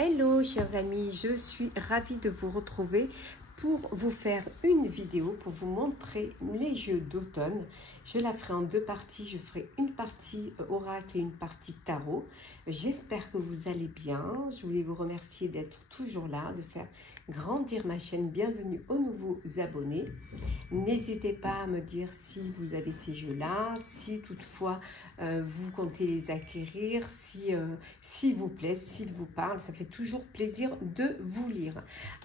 Hello chers amis, je suis ravie de vous retrouver pour vous faire une vidéo pour vous montrer les jeux d'automne. Je la ferai en deux parties, je ferai une partie oracle et une partie tarot. J'espère que vous allez bien. Je voulais vous remercier d'être toujours là, de faire grandir ma chaîne. Bienvenue aux nouveaux abonnés. N'hésitez pas à me dire si vous avez ces jeux-là, si toutefois vous comptez les acquérir, s'il vous plaît, s'il vous parle. Ça fait toujours plaisir de vous lire.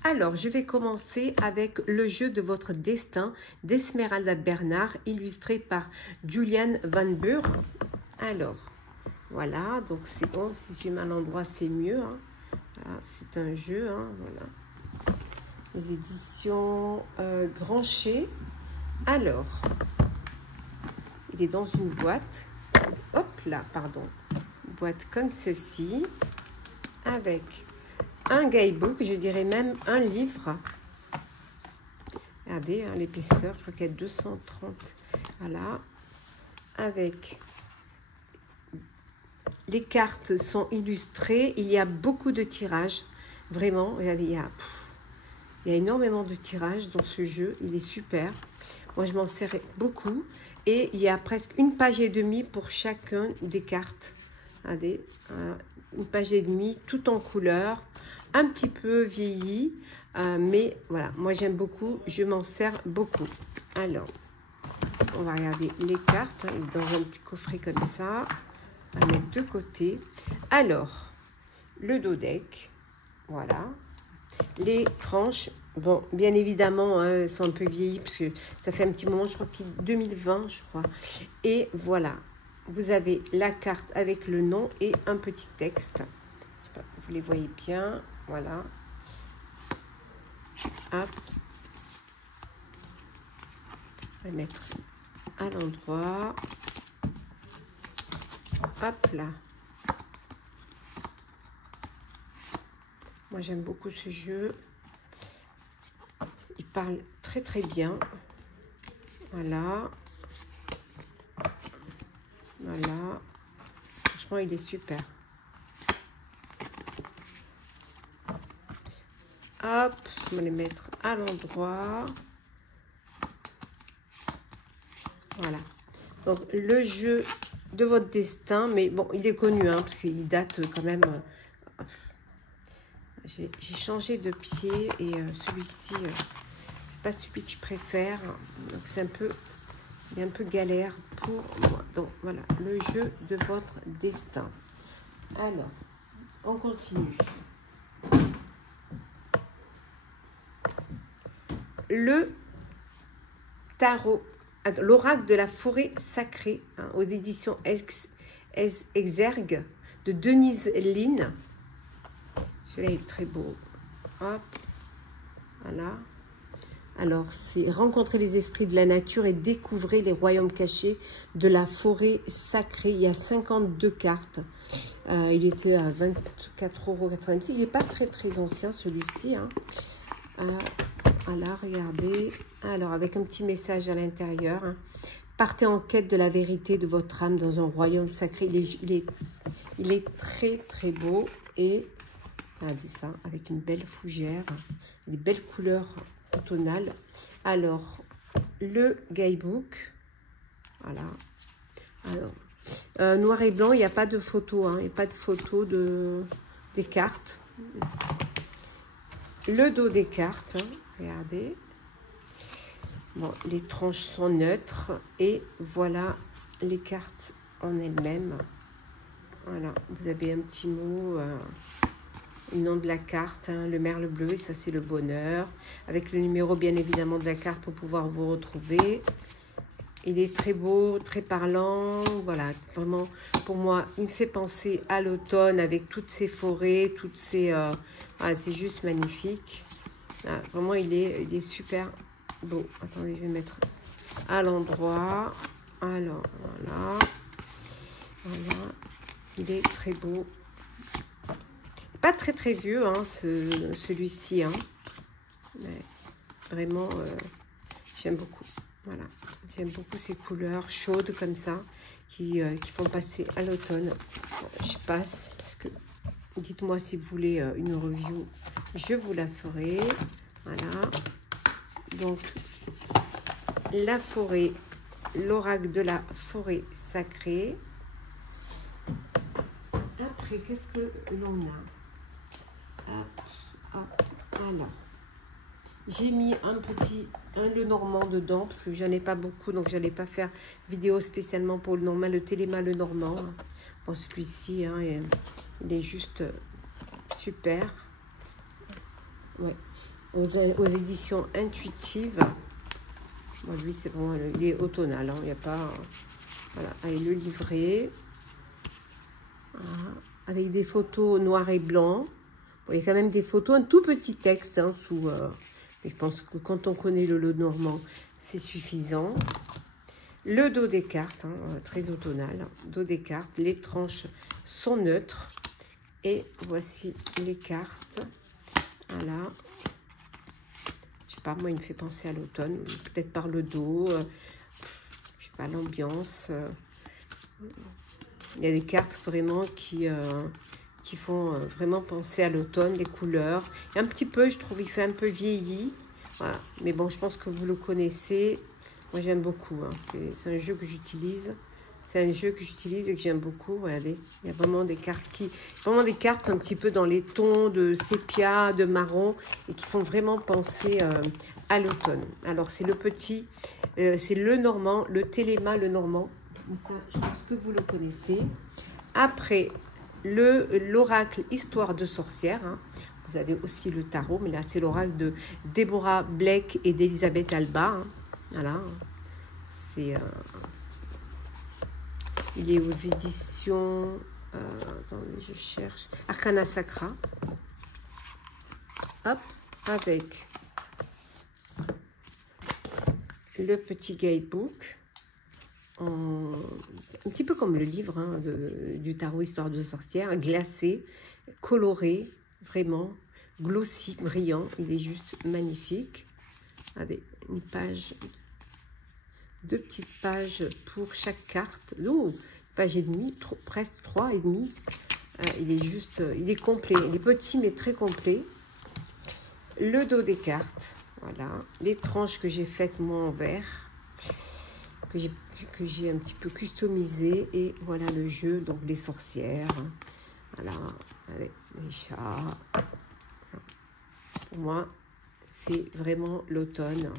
Alors, je vais commencer avec le jeu de votre destin d'Esmeralda Bernard, illustré par Julian Van Buur. Alors, voilà, donc c'est bon, si je mets à l'endroit, c'est mieux. Hein. Voilà, c'est un jeu, hein, voilà. Les éditions Grancher. Alors, il est dans une boîte. Hop là, pardon. Une boîte comme ceci, avec un guidebook, je dirais même un livre. Regardez hein, l'épaisseur, je crois qu'elle est 230. Voilà. Avec les cartes sont illustrées. Il y a beaucoup de tirages. Vraiment, regardez, il y a énormément de tirages dans ce jeu. Il est super. Moi, je m'en sers beaucoup. Et il y a presque une page et demie pour chacun des cartes. Regardez, une page et demie, tout en couleur. Un petit peu vieilli. Mais voilà, moi, j'aime beaucoup. Je m'en sers beaucoup. Alors, on va regarder les cartes. Il est dans un petit coffret comme ça. On va mettre de côté. Alors, le dos deck. Voilà. Les tranches, bon, bien évidemment, hein, elles sont un peu vieillies parce que ça fait un petit moment, je crois qu'il est 2020, je crois. Et voilà, vous avez la carte avec le nom et un petit texte. Je sais pas, vous les voyez bien, voilà. Hop. On va mettre à l'endroit. Hop là. Moi, j'aime beaucoup ce jeu. Il parle très, très bien. Voilà. Voilà. Franchement, il est super. Hop, on va les mettre à l'endroit. Voilà. Donc, le jeu de votre destin. Mais bon, il est connu, hein, parce qu'il date quand même... J'ai changé de pied et celui-ci, c'est pas celui que je préfère. Donc, c'est un peu galère pour moi. Donc, voilà, le jeu de votre destin. Alors, on continue. Le tarot, l'oracle de la forêt sacrée, hein, aux éditions Exergue de Denise Lynn. Celui-là est très beau. Hop. Voilà. Alors, c'est rencontrer les esprits de la nature et découvrir les royaumes cachés de la forêt sacrée. Il y a 52 cartes. Il était à 24,90 €. Il n'est pas très, très ancien, celui-ci. Hein. Voilà, regardez. Alors, avec un petit message à l'intérieur. Hein. Partez en quête de la vérité de votre âme dans un royaume sacré. Il est très, très beau. Et... dit ça, avec une belle fougère, des belles couleurs automnales. Alors, le guidebook, voilà. Alors, noir et blanc, il n'y a pas de photo, hein, il n'y a pas de photo des cartes. Le dos des cartes, hein, regardez. Bon, les tranches sont neutres et voilà les cartes en elles-mêmes. Voilà, vous avez un petit mot... le nom de la carte, hein, le merle bleu, et ça c'est le bonheur, avec le numéro bien évidemment de la carte pour pouvoir vous retrouver. Il est très beau, très parlant, voilà, vraiment pour moi il me fait penser à l'automne avec toutes ces forêts, toutes ces... voilà, c'est juste magnifique. Ah, vraiment il est super beau. Attendez, je vais mettre à l'endroit. Alors voilà, voilà, il est très beau. Pas très très vieux hein, celui-ci hein. Mais vraiment j'aime beaucoup, voilà, j'aime beaucoup ces couleurs chaudes comme ça qui font passer à l'automne. Bon, je passe parce que dites-moi si vous voulez une review, je vous la ferai. Voilà. Donc, la forêt, l'oracle de la forêt sacrée. Après, qu'est-ce que l'on a? Alors, j'ai mis un Lenormand dedans, parce que j'en ai pas beaucoup, donc j'allais pas faire vidéo spécialement pour le Normand, le Téléma Lenormand. Bon, celui-ci, hein, il est juste super. Ouais. Aux éditions intuitives. Bon, lui, c'est vraiment, il est automnal, hein, il n'y a pas... Voilà, allez, le livret. Voilà. Avec des photos noir et blanc. Bon, il y a quand même des photos, un tout petit texte, hein, sous... mais je pense que quand on connaît le Lenormand, c'est suffisant. Le dos des cartes, hein, très automnal. Dos des cartes, les tranches sont neutres. Et voici les cartes. Voilà. Je sais pas, moi, il me fait penser à l'automne. Peut-être par le dos. Je sais pas, l'ambiance. Il y a des cartes vraiment qui font vraiment penser à l'automne, les couleurs. Et un petit peu, je trouve, il fait un peu vieilli. Voilà. Mais bon, je pense que vous le connaissez. Moi, j'aime beaucoup. Hein. C'est un jeu que j'utilise. C'est un jeu que j'utilise et que j'aime beaucoup. Regardez, il y a vraiment des cartes vraiment des cartes un petit peu dans les tons de sépia, de marron, et qui font vraiment penser à l'automne. Alors, c'est le petit, c'est le Normand, le Téléma Lenormand. Ça, je pense que vous le connaissez. Après, l'oracle Histoire de sorcière. Hein. Vous avez aussi le tarot, mais là, c'est l'oracle de Deborah Blake et d'Elisabeth Alba. Hein. Voilà. C'est... il est aux éditions... attendez, je cherche. Arcana Sacra. Hop, avec le petit guidebook. Un petit peu comme le livre hein, du tarot Histoire de sorcière, glacé, coloré, vraiment glossy, brillant. Il est juste magnifique. Regardez, une page, deux petites pages pour chaque carte. Oh, page et demie, presque 3 et demi. Il est juste, il est complet. Il est petit mais très complet. Le dos des cartes, voilà. Les tranches que j'ai faites moi en vert, que j'ai un petit peu customisé, et voilà le jeu, donc les sorcières, voilà, allez, les chats. Pour moi, c'est vraiment l'automne,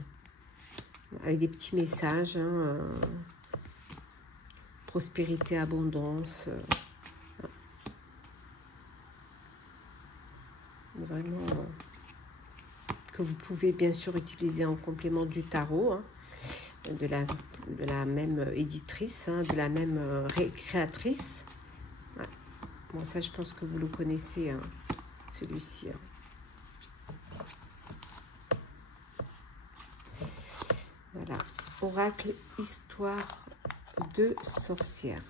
avec des petits messages, hein, prospérité, abondance, vraiment, que vous pouvez bien sûr utiliser en complément du tarot, hein, de la même éditrice, hein, de la même créatrice. Ouais. Bon, ça, je pense que vous le connaissez, hein, celui-ci. Hein. Voilà. Oracle Histoire de sorcière.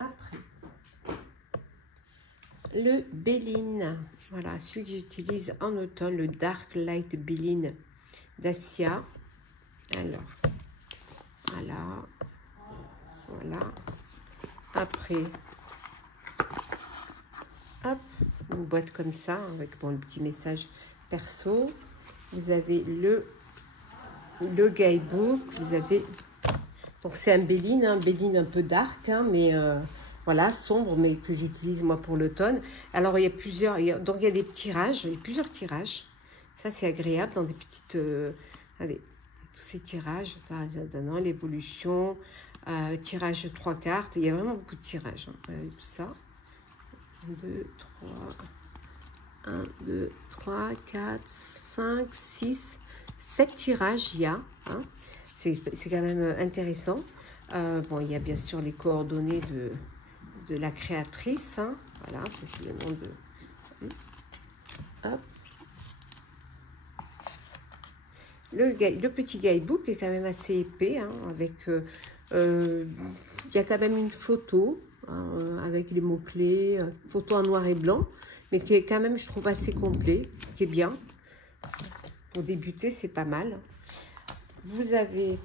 Après, le Béline. Voilà, celui que j'utilise en automne, le Dark Light Béline d'Assia. Alors, voilà, voilà. Après, hop, une boîte comme ça, avec bon, le petit message perso. Vous avez le guidebook, vous avez... Donc, c'est un Béline un peu dark, hein, mais... voilà, sombre, mais que j'utilise moi pour l'automne. Alors, il y a plusieurs... donc, il y a des tirages, il y a plusieurs tirages. Ça, c'est agréable dans des petites... allez, tous ces tirages, dans l'évolution, tirage de 3 cartes. Il y a vraiment beaucoup de tirages. Hein. Tout ça. 2, 3... 1, 2, 3, 4, 5, 6, 7 tirages, il y a. Hein. C'est quand même intéressant. Bon, il y a bien sûr les coordonnées de la créatrice. Hein. Voilà, ça c'est le nom de... Hop. Le petit guidebook est quand même assez épais, hein, avec... il y a quand même une photo, hein, avec les mots-clés, photo en noir et blanc, mais qui est quand même, je trouve, assez complet, qui est bien. Pour débuter, c'est pas mal. Vous avez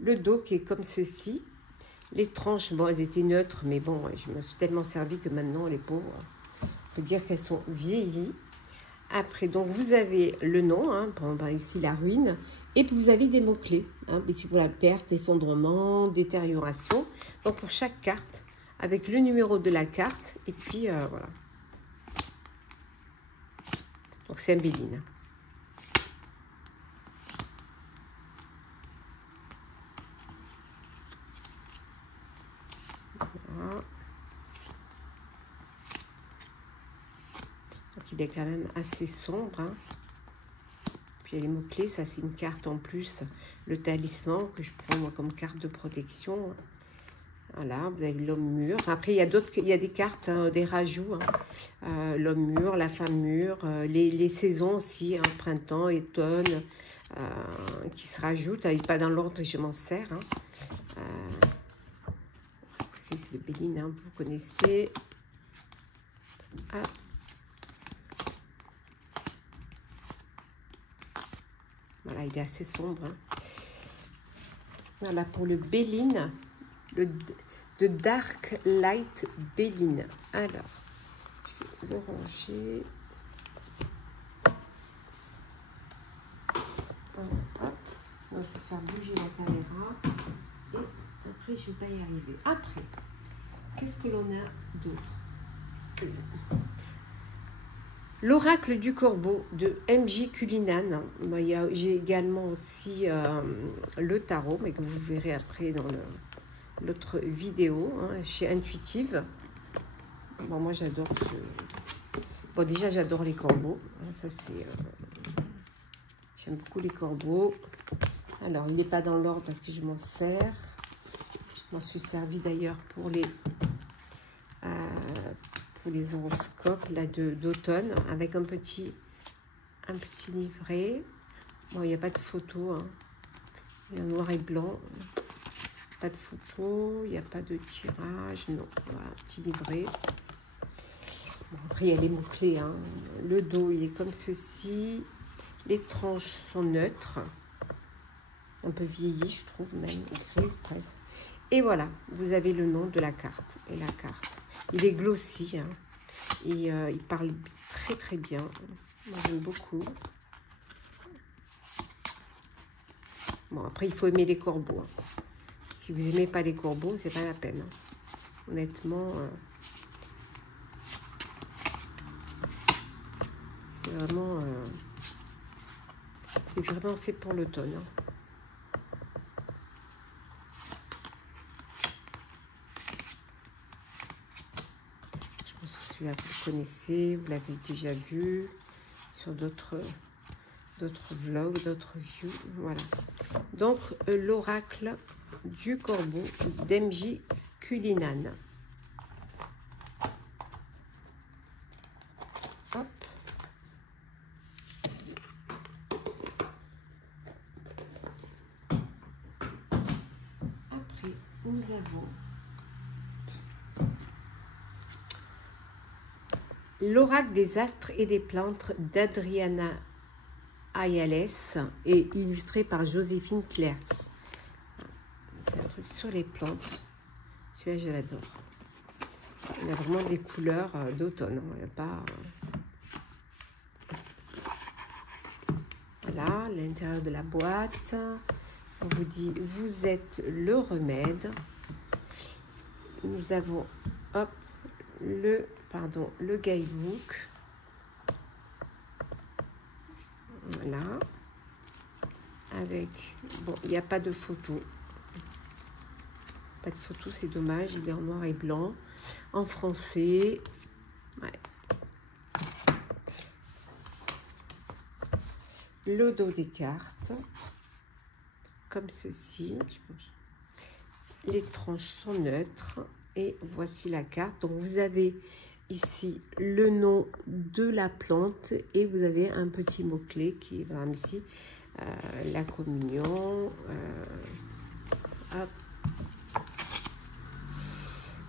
le dos qui est comme ceci. Les tranches, bon, elles étaient neutres, mais bon, je me suis tellement servi que maintenant, les pauvres, on peut dire qu'elles sont vieillies. Après, donc, vous avez le nom, hein, ici, la ruine, et puis vous avez des mots-clés, hein, ici pour la perte, effondrement, détérioration. Donc, pour chaque carte, avec le numéro de la carte, et puis, voilà. Donc, c'est un Béline. Voilà. Donc, il est quand même assez sombre, hein. Puis il y a les mots-clés, ça c'est une carte en plus, le talisman que je prends moi comme carte de protection. Voilà, vous avez l'homme mûr. Après, il y a d'autres, il y a des cartes, hein, des rajouts. Hein. L'homme mûr, la femme mûre, les saisons aussi, hein, printemps, automne, qui se rajoutent. Pas dans l'ordre, je m'en sers. Hein. C'est le Béline, hein, vous connaissez. Ah. Voilà, il est assez sombre. Hein. Voilà, pour le Béline, de Dark Light Béline. Alors, je vais le ranger. Hop. Moi, je vais faire bouger la caméra. Et après, je ne vais pas y arriver. Après, qu'est-ce que l'on a d'autre? L'oracle du corbeau de MJ Cullinan. J'ai également aussi le tarot, mais que vous verrez après dans l'autre vidéo, hein, chez Intuitive. Bon, moi j'adore ce... Bon, déjà j'adore les corbeaux. Hein, ça c'est... J'aime beaucoup les corbeaux. Alors, il n'est pas dans l'ordre parce que je m'en sers. Je m'en suis servi d'ailleurs pour les horoscopes là d'automne avec un petit livret. Bon, il n'y a pas de photo, hein. Il y a noir et blanc, pas de photo, il n'y a pas de tirage, non. Voilà, petit livret. Bon, après il y a les mots clés, hein. Le dos il est comme ceci, les tranches sont neutres, un peu vieilli je trouve, même grise presque. Et voilà, vous avez le nom de la carte et la carte. Il est glossy, hein, et il parle très très bien. Moi j'aime beaucoup. Bon, après il faut aimer les corbeaux. Hein. Si vous n'aimez pas les corbeaux, c'est pas la peine. Hein. Honnêtement, c'est vraiment fait pour l'automne. Hein. Celui-là, vous le connaissez, vous l'avez déjà vu sur d'autres vlogs, d'autres views. Voilà. Donc, l'oracle du corbeau d'MJ Cullinan. Hop. Après, nous avons l'oracle des astres et des plantes d'Adriana Ayales et illustré par Joséphine Clercs. C'est un truc sur les plantes. Celui-là, je l'adore. Il a vraiment des couleurs d'automne. Il n'y a pas... Voilà, l'intérieur de la boîte. On vous dit, vous êtes le remède. Nous avons, hop, le guidebook. Voilà. Avec, bon, il n'y a pas de photo. Pas de photo, c'est dommage. Il est en noir et blanc. En français. Ouais. Le dos des cartes. Comme ceci. Les tranches sont neutres. Et voici la carte. Donc, vous avez ici le nom de la plante et vous avez un petit mot-clé qui va ici. La communion. Hop.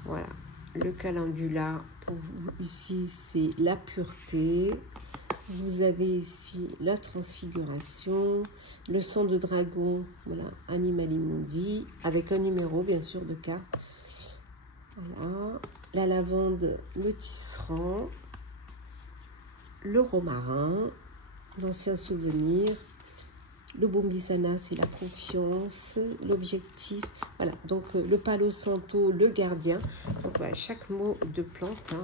Voilà. Le calendula, pour vous, ici, c'est la pureté. Vous avez ici la transfiguration, le sang de dragon, voilà, Animali Mundi, avec un numéro bien sûr de carte. Voilà, la lavande, le tisserand, le romarin, l'ancien souvenir, le bombisana, c'est la confiance, l'objectif. Voilà, donc le palo santo, le gardien. Donc voilà, chaque mot de plante,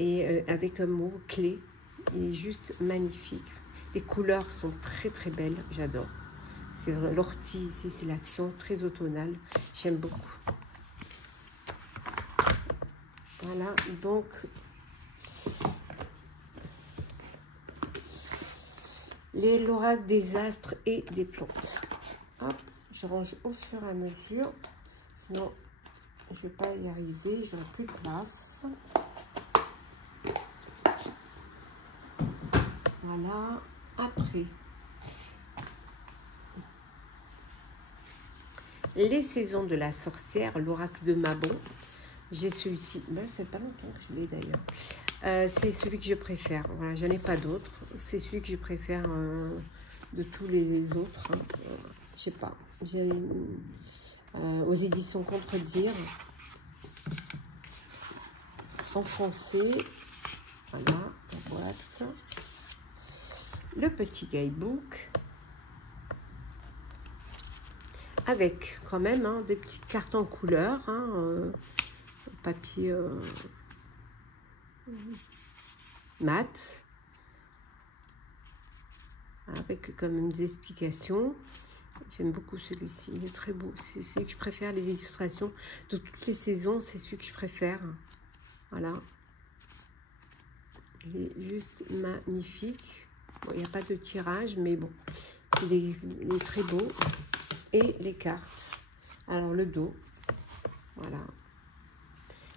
et avec un mot clé, il est juste magnifique. Les couleurs sont très très belles, j'adore. C'est vrai, l'ortie ici, c'est l'action très automnale, j'aime beaucoup. Voilà, donc l'oracle des astres et des plantes. Hop, je range au fur et à mesure, sinon je ne vais pas y arriver, j'aurai plus de place. Voilà, après, les saisons de la sorcière, l'oracle de Mabon. J'ai celui-ci, ben, c'est pas longtemps que je l'ai d'ailleurs. C'est celui que je préfère, voilà, j'en ai pas d'autres. C'est celui que je préfère de tous les autres. Hein. Je sais pas, j'ai aux éditions Contredire, en français. Voilà, la boîte. Le petit guidebook. Avec quand même hein, des petites cartes en couleur, hein, papier mat, avec quand même des explications. J'aime beaucoup celui-ci, il est très beau. C'est celui que je préfère, les illustrations de toutes les saisons, c'est celui que je préfère. Voilà. Il est juste magnifique. Bon, il n'y a pas de tirage, mais bon, il est très beau. Et les cartes. Alors, le dos. Voilà.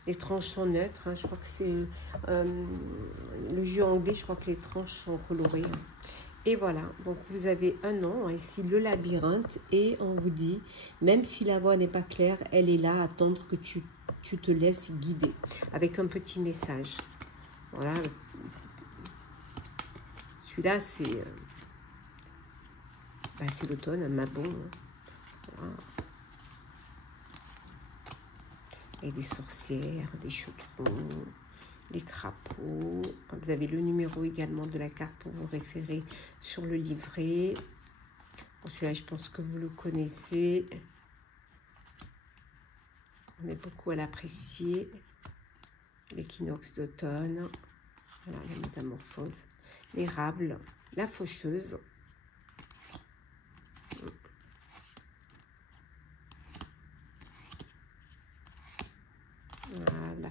Les tranches sont neutres. Hein, je crois que c'est le jeu anglais. Je crois que les tranches sont colorées. Hein. Et voilà. Donc, vous avez un nom. Ici, le labyrinthe. Et on vous dit, même si la voix n'est pas claire, elle est là à attendre que tu te laisses guider. Avec un petit message. Voilà. Celui-là, c'est l'automne, Mabon. Voilà. Et des sorcières, des chevrons, des crapauds. Vous avez le numéro également de la carte pour vous référer sur le livret. Bon, celui-là, je pense que vous le connaissez. On est beaucoup à l'apprécier. L'équinoxe d'automne. Voilà, la métamorphose. L'érable, la faucheuse. Voilà.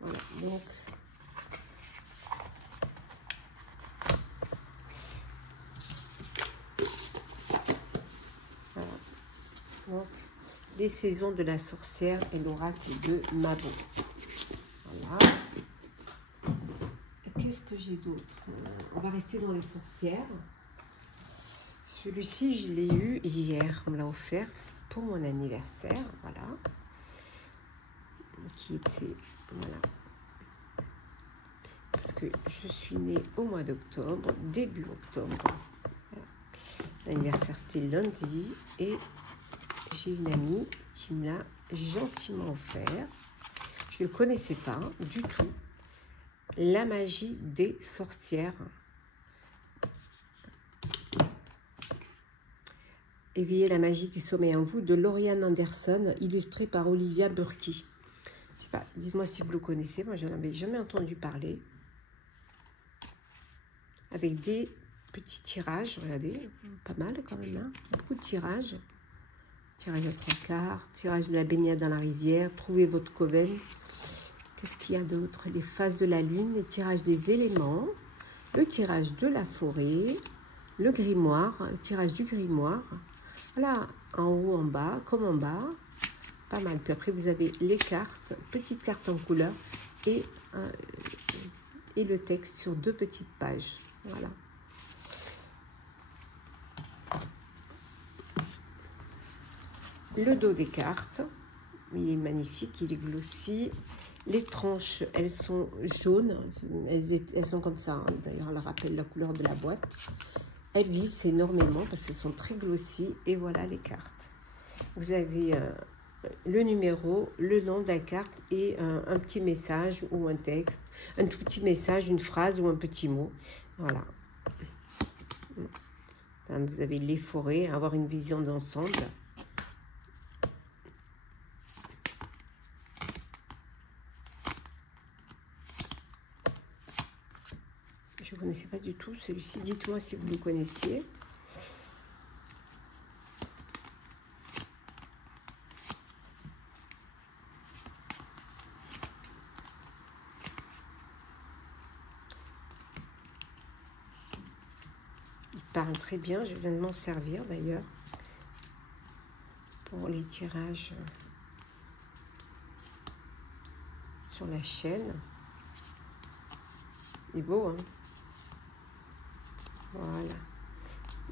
Voilà, donc voilà. Donc, les saisons de la sorcière et l'oracle de Mabon. Voilà. Qu'est-ce que j'ai d'autre? On va rester dans les sorcières. Celui-ci, je l'ai eu hier. On me l'a offert pour mon anniversaire. Voilà. Qui était... Voilà. Parce que je suis née au mois d'octobre, début octobre. Voilà. L'anniversaire, c'était lundi. Et j'ai une amie qui me l'a gentiment offert. Je ne connaissais pas du tout. La magie des sorcières. Éveillez la magie qui sommeille en vous, de Lauriane Anderson, illustré par Olivia Burki. Je sais pas, dites-moi si vous le connaissez, moi je n'en avais jamais entendu parler. Avec des petits tirages, regardez, pas mal quand même, hein, beaucoup de tirages. Tirage à 3 quarts, tirage de la baignade dans la rivière, trouvez votre coven. Qu'est-ce qu'il y a d'autre? Les phases de la lune, les tirages des éléments, le tirage de la forêt, le grimoire, le tirage du grimoire. Voilà, en haut, en bas, comme en bas, pas mal. Puis après, vous avez les cartes, petites cartes en couleur et le texte sur 2 petites pages. Voilà. Le dos des cartes, Il est magnifique, il est glossy. Les tranches, elles sont jaunes, elles sont comme ça, hein. D'ailleurs, elles rappellent la couleur de la boîte. Elles glissent énormément parce qu'elles sont très glossy. Et voilà les cartes. Vous avez le numéro, le nom de la carte et un petit message ou un texte, un tout petit message, une phrase ou un petit mot. Voilà. Vous avez les forêts, avoir une vision d'ensemble. Je ne connaissais pas du tout celui-ci. Dites-moi si vous le connaissiez. Il parle très bien. Je viens de m'en servir d'ailleurs pour les tirages sur la chaîne. Il est beau, hein? Voilà.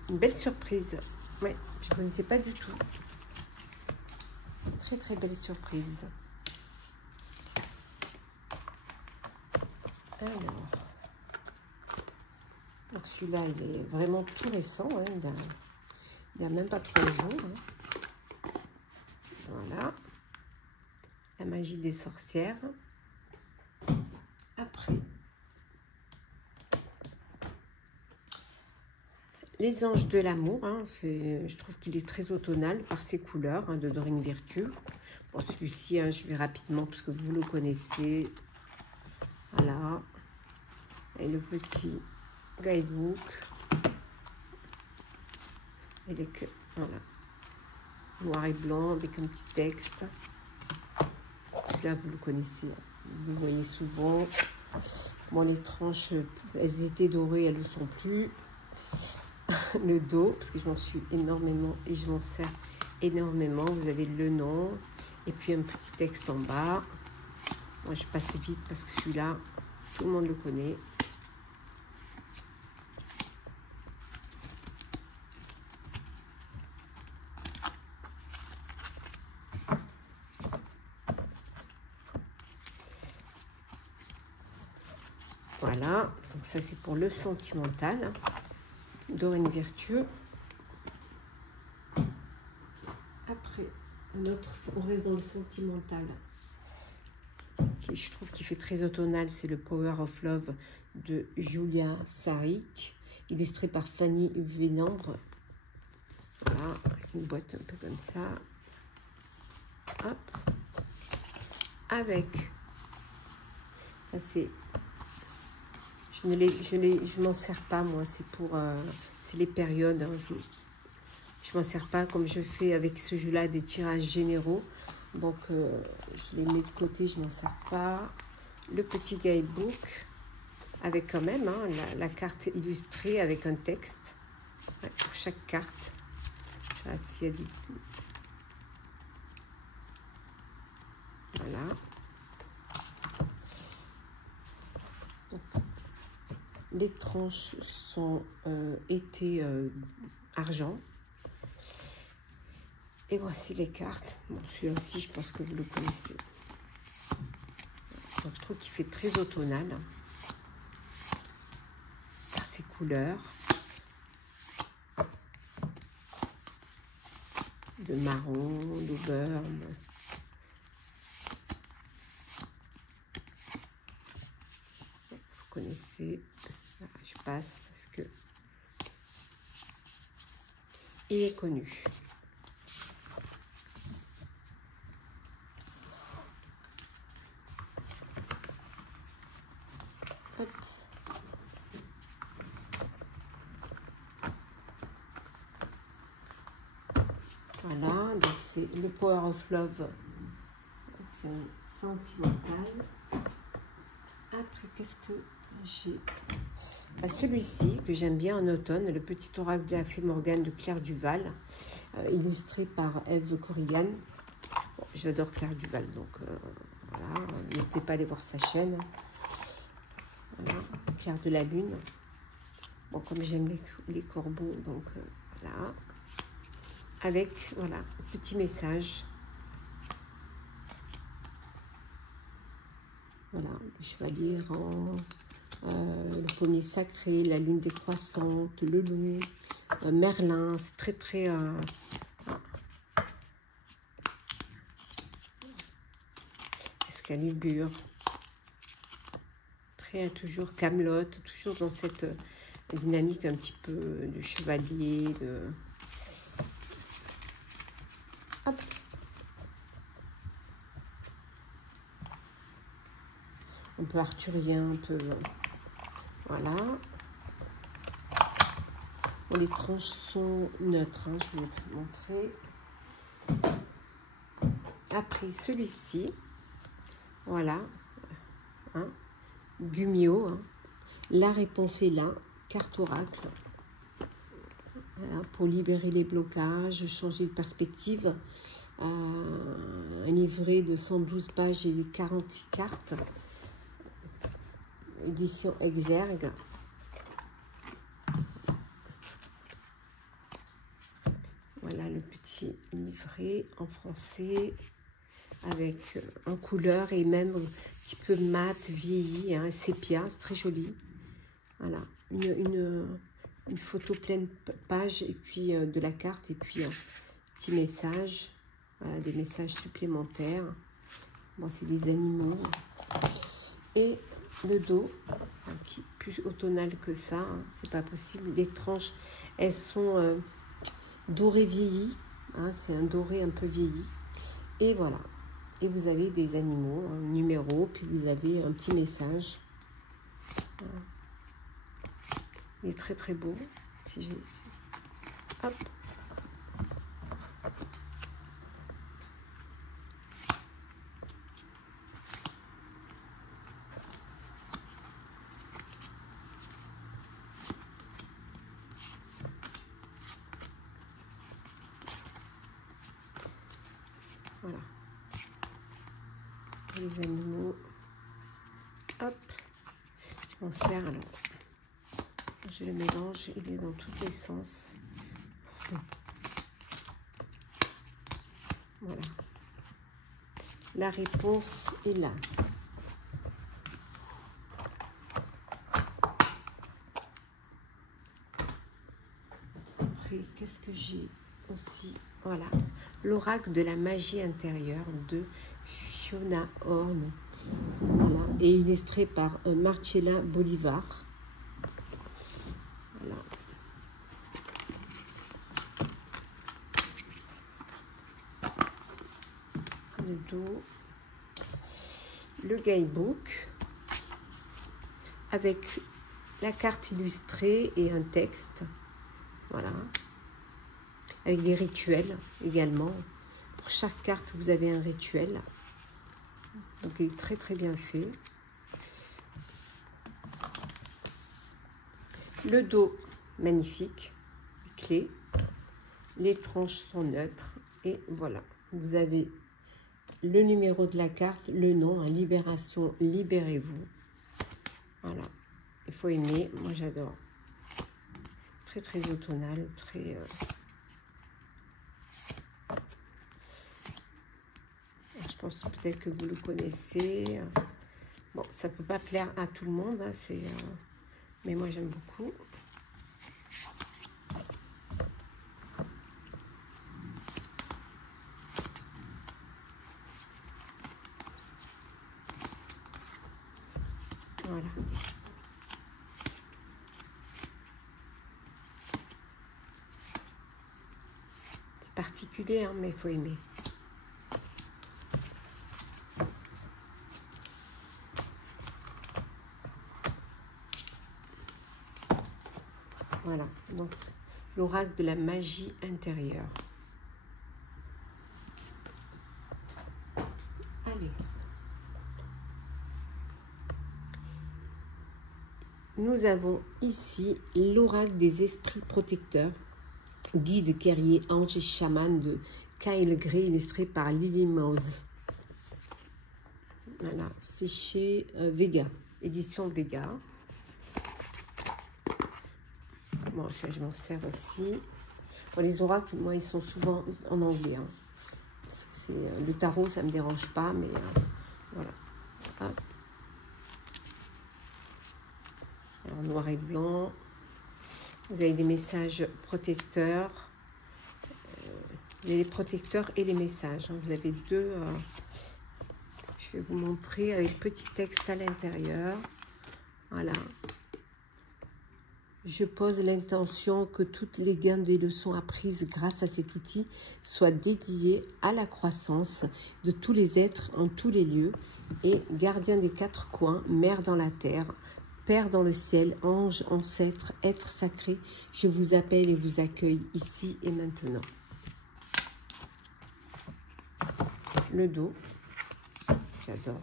Une belle surprise. Ouais, je ne connaissais pas du tout. Très très belle surprise. Alors. Donc celui-là, il est vraiment tout récent. Hein. Il n'y a même pas 3 jours. Hein. Voilà. La magie des sorcières. Après. Les anges de l'amour, hein, je trouve qu'il est très automnal par ses couleurs, hein, de Dorine Virtue. Bon, celui-ci, hein, je vais rapidement parce que vous le connaissez. Voilà. Et le petit guidebook. Avec, voilà, noir et blanc avec un petit texte. Là, vous le connaissez. Vous le voyez souvent. Bon, les tranches, elles étaient dorées, elles ne le sont plus. Le dos, parce que je m'en suis énormément et je m'en sers énormément. Vous avez le nom et puis un petit texte en bas. Moi, je passe vite parce que celui-là, tout le monde le connaît. Voilà, donc ça c'est pour le sentimental. Dorine Virtue. Après, on reste dans le sentimental. Qui, je trouve qu'il fait très automnal, c'est le Power of Love de Julia Saric, illustré par Fanny Vénambre. Voilà, une boîte un peu comme ça. Hop. Avec, ça c'est, je m'en sers pas moi, c'est pour, c'est les périodes, hein, je m'en sers pas comme je fais avec ce jeu-là des tirages généraux. Donc, je les mets de côté, je m'en sers pas. Le petit guidebook avec quand même hein, la carte illustrée avec un texte ouais, pour chaque carte. Je sais pas s'il y a des... Voilà. Donc, les tranches sont été argent. Et voici les cartes. Bon, celui-là aussi, je pense que vous le connaissez. Donc, je trouve qu'il fait très automnal. Par ses couleurs. Le marron, l'auburn. Vous connaissez. Voilà, je passe parce que il est connu. Hop. Voilà, donc c'est le Power of Love. C'est un sentimental. Après, qu'est-ce que j'ai? Celui-ci, que j'aime bien en automne, le petit oracle de la fée Morgane de Claire Duval, illustré par Eve Corrigan. Bon, j'adore Claire Duval, donc voilà, n'hésitez pas à aller voir sa chaîne. Voilà, Claire de la Lune. Bon, comme j'aime les corbeaux, donc voilà. Avec, voilà, petit message. chevalier errant, le pommier sacré, la lune décroissante, le loup, Merlin, c'est très très... Excalibur, très toujours Camelot, toujours dans cette dynamique un petit peu de chevalier, de... Hop. Un peu arthurien, un peu... Voilà. Bon, les tranches sont neutres, hein, je vais vous montrer. Après, celui-ci, voilà, hein, Gumio, hein. La réponse est là, carte oracle. Voilà, pour libérer les blocages, changer de perspective. Un livret de 112 pages et 46 cartes. Édition Exergue. Voilà le petit livret en français avec en couleur et même un petit peu mat, vieilli, hein, sépia, c'est très joli. Voilà, une photo pleine page et puis de la carte et puis un petit message, des messages supplémentaires. Bon, c'est des animaux. Et le dos, qui est plus automnal que ça, hein, c'est pas possible. Les tranches, elles sont dorées vieillies, hein, c'est un doré un peu vieilli. Et voilà. Et vous avez des animaux, un numéro, puis vous avez un petit message. Voilà. Il est très très beau. Si j'ai ici. Hop. Voilà. Les animaux. Hop. Je m'en sers alors. Je le mélange, il est dans tous les sens. Voilà. La réponse est là. Après, qu'est-ce que j'ai aussi? Voilà. L'oracle de la magie intérieure de Fiona Horn. Voilà. Et illustré par Marcella Bolivar. Voilà. Le dos. Le guidebook. Avec la carte illustrée et un texte. Voilà. Avec des rituels également. Pour chaque carte, vous avez un rituel. Donc, il est très, très bien fait. Le dos, magnifique. Clé. Les tranches sont neutres. Et voilà. Vous avez le numéro de la carte, le nom, hein, Libération, libérez-vous. Voilà. Il faut aimer. Moi, j'adore. Très, très automnal. Très... Je pense peut-être que vous le connaissez. Bon, ça ne peut pas plaire à tout le monde, hein, mais moi j'aime beaucoup. Voilà. C'est particulier, hein, mais il faut aimer. Voilà, donc l'oracle de la magie intérieure. Allez. Nous avons ici l'oracle des esprits protecteurs, guide, guerrier, ange et chaman de Kyle Gray, illustré par Lily Mose. Voilà, c'est chez Vega, édition Vega. Bon, je m'en sers aussi. Bon, les oracles, moi, ils sont souvent en anglais. Hein. Parce que le tarot, ça ne me dérange pas, mais voilà. Hop. Alors, noir et blanc. Vous avez des messages protecteurs. Il y a les protecteurs et les messages. Vous avez deux. Je vais vous montrer avec petit texte à l'intérieur. Voilà. Je pose l'intention que toutes les gains des leçons apprises grâce à cet outil soient dédiées à la croissance de tous les êtres en tous les lieux et gardien des quatre coins, mère dans la terre, Père dans le ciel, ange, ancêtre, être sacré, je vous appelle et vous accueille ici et maintenant. Le dos, j'adore.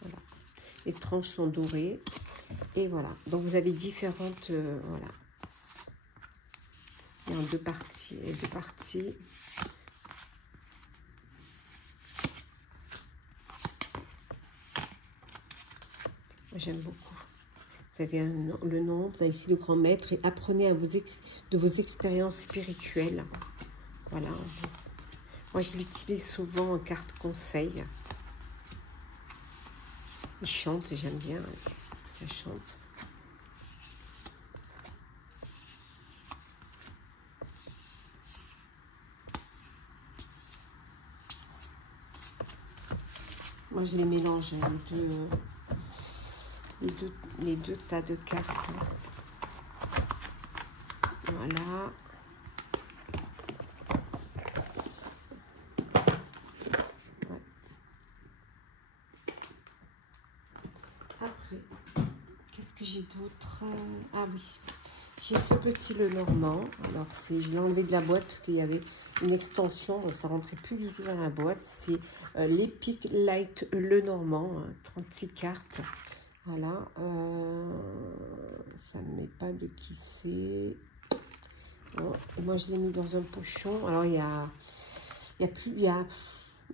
Voilà. Les tranches sont dorées. Et voilà, donc vous avez différentes, voilà. Il y a en deux parties, J'aime beaucoup. Vous avez le nom, vous avez ici le grand maître et apprenez à de vos expériences spirituelles. Voilà, en fait. Moi, je l'utilise souvent en carte conseil. Il chante, j'aime bien, ça chante. Moi, je les mélange, les deux tas de cartes. Voilà. Ouais. Après, qu'est-ce que j'ai d'autre? Ah oui, j'ai ce petit Lenormand. Alors, je l'ai enlevé de la boîte parce qu'il y avait une extension, donc ça rentrait plus du tout dans la boîte. C'est l'Epic Light Lenormand, 36 cartes. Voilà, ça ne met pas de qui c'est. Bon, moi, je l'ai mis dans un pochon. Alors, il y a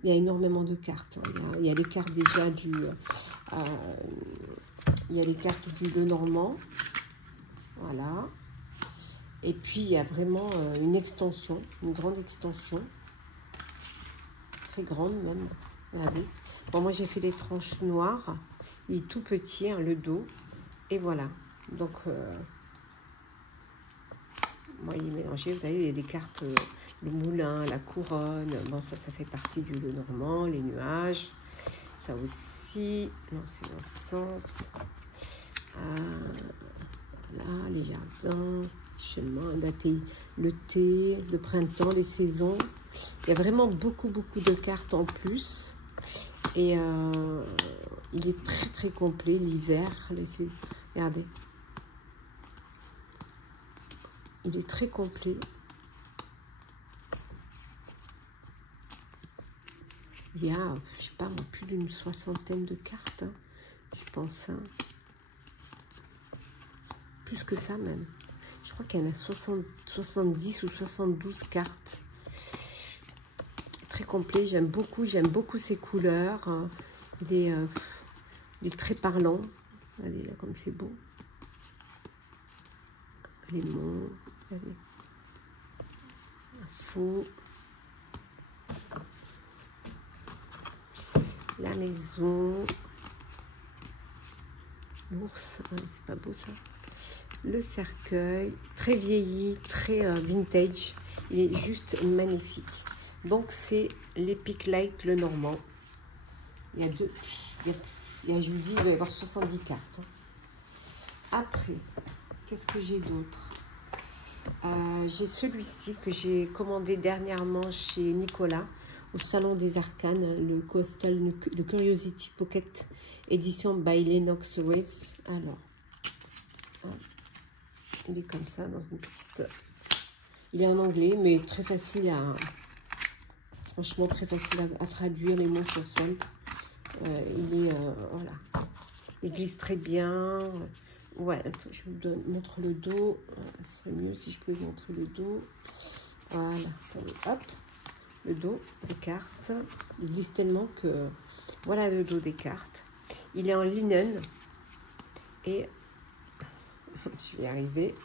énormément de cartes. Il y a les cartes déjà il y a les cartes du Lenormand. Voilà. Et puis, il y a vraiment une extension, une grande extension. Très grande même. Regardez. Bon, moi, j'ai fait les tranches noires. Il est tout petit, hein, le dos. Et voilà. Donc, moi, il est mélangé. Vous voyez, il y a des cartes, le moulin, la couronne. Bon, ça fait partie du Lenormand, les nuages. Ça aussi. Non, c'est dans le sens. Voilà, les jardins, chemin, le thé, le printemps, les saisons. Il y a vraiment beaucoup de cartes en plus. Et il est très très complet, l'hiver. Regardez. Il est très complet. Il y a, je sais pas, plus d'une soixantaine de cartes, hein, je pense. Hein. Plus que ça même. Je crois qu'il y en a 70 ou 72 cartes. Très complet, j'aime beaucoup ces couleurs. Il est très parlant. Regardez là comme c'est beau. Les monts, regardez. Faux. La maison. L'ours, c'est pas beau ça. Le cercueil, très vieilli, très vintage. Il est juste magnifique. Donc, c'est l'Epic Light Lenormand. Il y a deux. Je vous dis, il doit y avoir 70 cartes. Après, qu'est-ce que j'ai d'autre? J'ai celui-ci que j'ai commandé dernièrement chez Nicolas au Salon des Arcanes, le Coastal, le Curiosity Pocket édition by Lennox Race. Alors, il est comme ça dans une petite. Il est en anglais, mais très facile à. Franchement, très facile à traduire. Les mots sont simples. Voilà. Il glisse très bien. Ouais, je vous montre le dos. Ce serait mieux si je pouvais vous montrer le dos. Voilà. Attendez, hop. Le dos des cartes. Il glisse tellement que... Voilà le dos des cartes. Il est en linen. Et... je vais y arriver.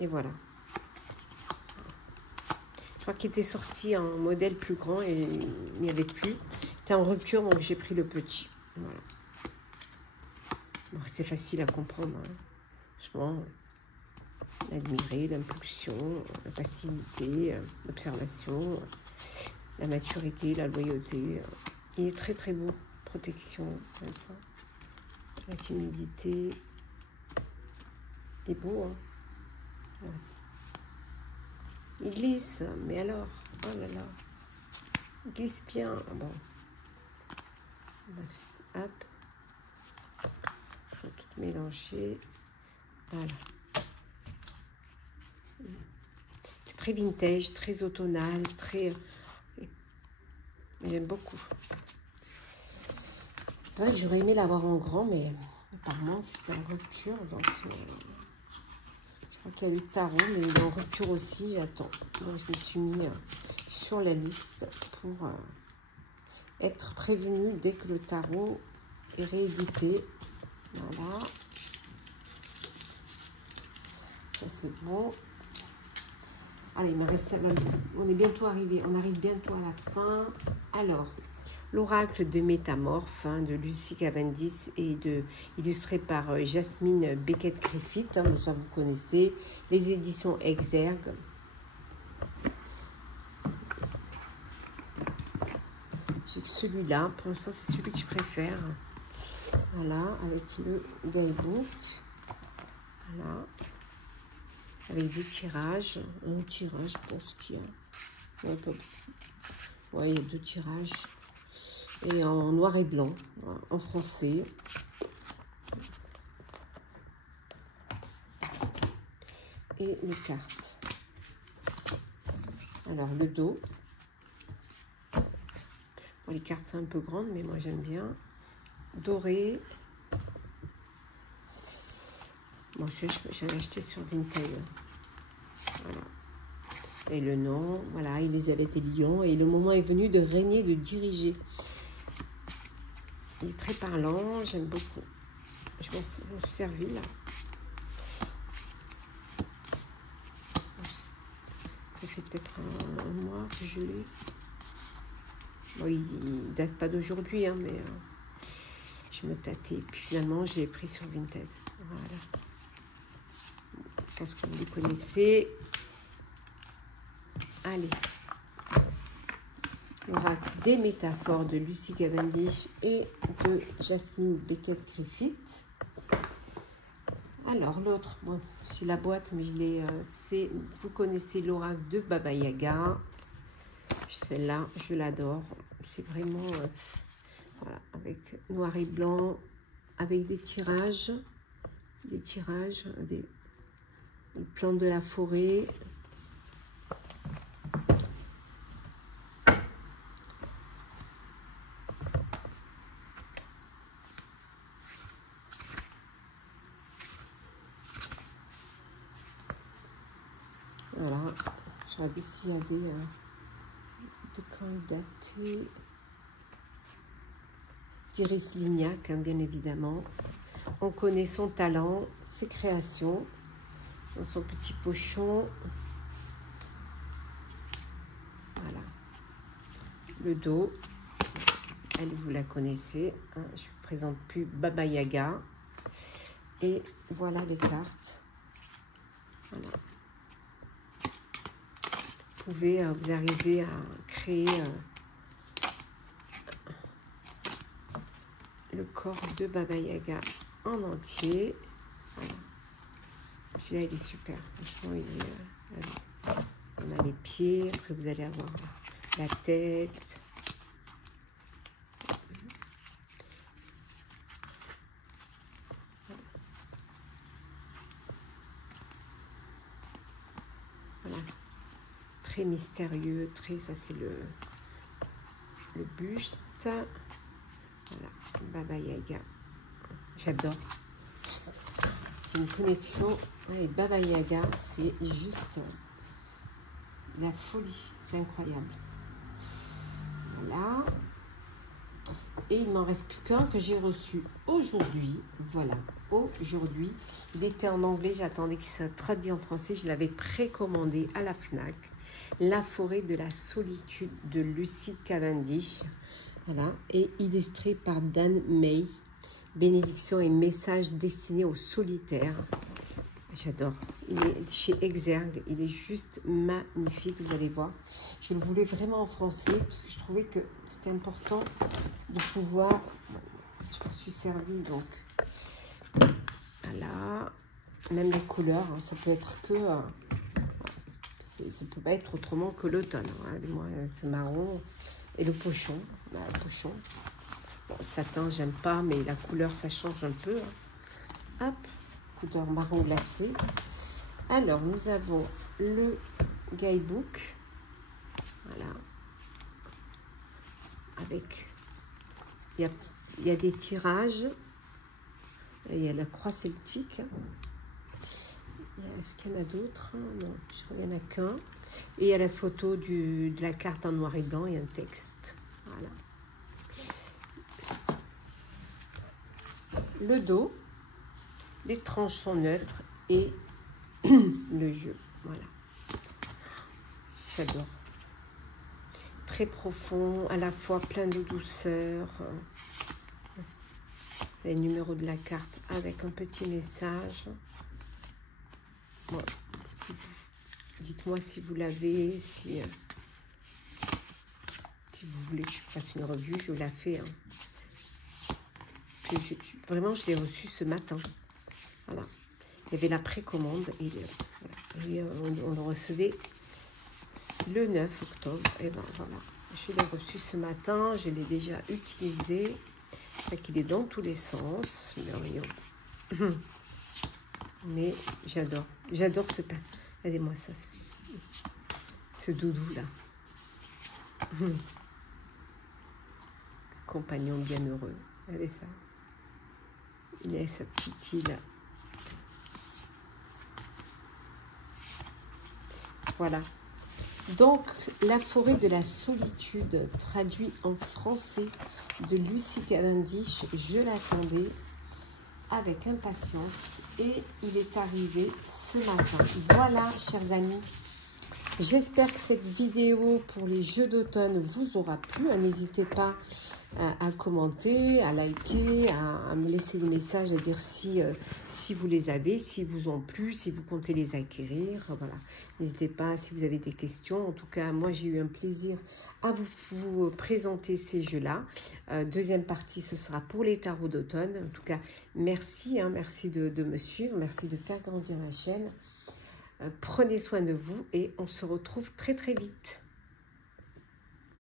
Et voilà. Je crois qu'il était sorti en modèle plus grand et il n'y avait plus. Il était en rupture, donc j'ai pris le petit. Voilà. Bon, c'est facile à comprendre. Hein. Franchement, l'admirer, l'impulsion, la passivité, l'observation, la maturité, la loyauté. Il est très très beau. Protection, comme ça. La timidité. Il est beau, hein. Il glisse, mais alors, oh là là. Il glisse bien. Bon. Hop. Ils sont toutes mélangées. Voilà. Très vintage, très automnal, très... J'aime beaucoup. C'est vrai que j'aurais aimé l'avoir en grand, mais apparemment c'est en rupture. Donc, je crois qu'il y a le tarot, mais il est en rupture aussi. J'attends. Donc, je me suis mis sur la liste pour être prévenue dès que le tarot est réédité. Voilà. Ça, c'est bon. Allez, il me reste... On est bientôt arrivé. On arrive bientôt à la fin. Alors, l'oracle de Métamorphe, hein, de Lucy Cavendish et illustré par Jasmine Beckett-Griffith. Hein, ça, vous connaissez. Les éditions Exergue. J'ai que celui-là. Pour l'instant, c'est celui que je préfère. Voilà, avec le guidebook. Voilà. Avec des tirages. Un tirage, je pense qu'il y a. Ouais, il y a 2 tirages. Et en noir et blanc, en français. Et les cartes. Alors, le dos. Bon, les cartes sont un peu grandes, mais moi j'aime bien. Doré. Bon, j'avais acheté sur Vinted. Voilà. Et le nom, voilà, Elisabeth et Lyon. Et le moment est venu de régner, de diriger. Il est très parlant, j'aime beaucoup. Je m'en suis servi là. Ça fait peut-être un mois que je l'ai. Bon, il date pas d'aujourd'hui, hein, mais je me tâtais. Puis finalement, je l'ai pris sur Vinted. Voilà. Je pense que vous les connaissez. Allez. L'oracle des métaphores de Lucy Cavendish et de Jasmine Beckett-Griffith. Alors, l'autre, bon, j'ai la boîte, mais je l'ai... vous connaissez l'oracle de Baba Yaga. Celle-là, je l'adore. C'est vraiment... voilà, avec noir et blanc, avec des tirages, des plantes de la forêt. Voilà, je regardais s'il y avait de quand il datait. Iris Lignac, hein, bien évidemment. On connaît son talent, ses créations, dans son petit pochon. Voilà. Le dos, elle, vous la connaissez. Hein, je ne vous présente plus Baba Yaga. Et voilà les cartes. Voilà. Vous pouvez vous arriver à créer le corps de Baba Yaga en entier. Voilà. Celui-là, il est super. Franchement, il est... on a les pieds. Après, vous allez avoir la tête. Voilà. Très mystérieux. Très... Ça, c'est le buste. Voilà. Baba Yaga. J'adore. J'ai une connexion avec Baba Yaga. C'est juste la folie. C'est incroyable. Voilà. Et il m'en reste plus qu'un que j'ai reçu aujourd'hui. Voilà. Aujourd'hui. Il était en anglais. J'attendais qu'il soit traduit en français. Je l'avais précommandé à la FNAC. La forêt de la solitude de Lucy Cavendish. Voilà. Et illustré par Dan May. Bénédiction et message destinés aux solitaires. J'adore. Il est chez Exergue. Il est juste magnifique, vous allez voir. Je le voulais vraiment en français parce que je trouvais que c'était important de pouvoir... Je me suis servie, donc... Voilà. Même les couleurs, hein, ça peut être que... ça peut pas être autrement que l'automne. Hein. Moi, ce marron et le pochon. Bah, le pochon. Bon, satin, j'aime pas, mais la couleur, ça change un peu. Hein. Hop, couleur marron glacé. Alors, nous avons le guidebook. Voilà. Avec... Il y a des tirages. Il y a la croix celtique. Est-ce qu'il y en a d'autres? Non, je crois qu'il n'y en a qu'un. Et il y a la photo de la carte en noir et blanc et un texte. Voilà. Le dos. Les tranches sont neutres et le jeu. Voilà. J'adore. Très profond, à la fois plein de douceur. Le numéro de la carte avec un petit message. Bon, dites-moi si vous l'avez, si vous voulez que je fasse une revue, je la fais. Hein. Vraiment, je l'ai reçu ce matin. Voilà. Il y avait la précommande et, on le recevait le 9 octobre. Et ben voilà, je l'ai reçu ce matin, je l'ai déjà utilisé. C'est qu'il est dans tous les sens. Mais j'adore. J'adore ce pain. Regardez-moi ça. Ce doudou-là. Compagnon bienheureux. Regardez ça. Il a sa petite île. Voilà. Donc, La forêt de la solitude, traduit en français de Lucie Cavendish. Je l'attendais avec impatience et il est arrivé ce matin. Voilà, chers amis. J'espère que cette vidéo pour les jeux d'automne vous aura plu. N'hésitez pas à commenter, à liker, à me laisser des messages, à dire si vous les avez, si vous ont plu, si vous comptez les acquérir. Voilà. N'hésitez pas si vous avez des questions. En tout cas, moi, j'ai eu un plaisir à vous présenter ces jeux-là. Deuxième partie, ce sera pour les tarots d'automne. En tout cas, merci. Hein, merci de me suivre. Merci de faire grandir ma chaîne. Prenez soin de vous et on se retrouve très très vite.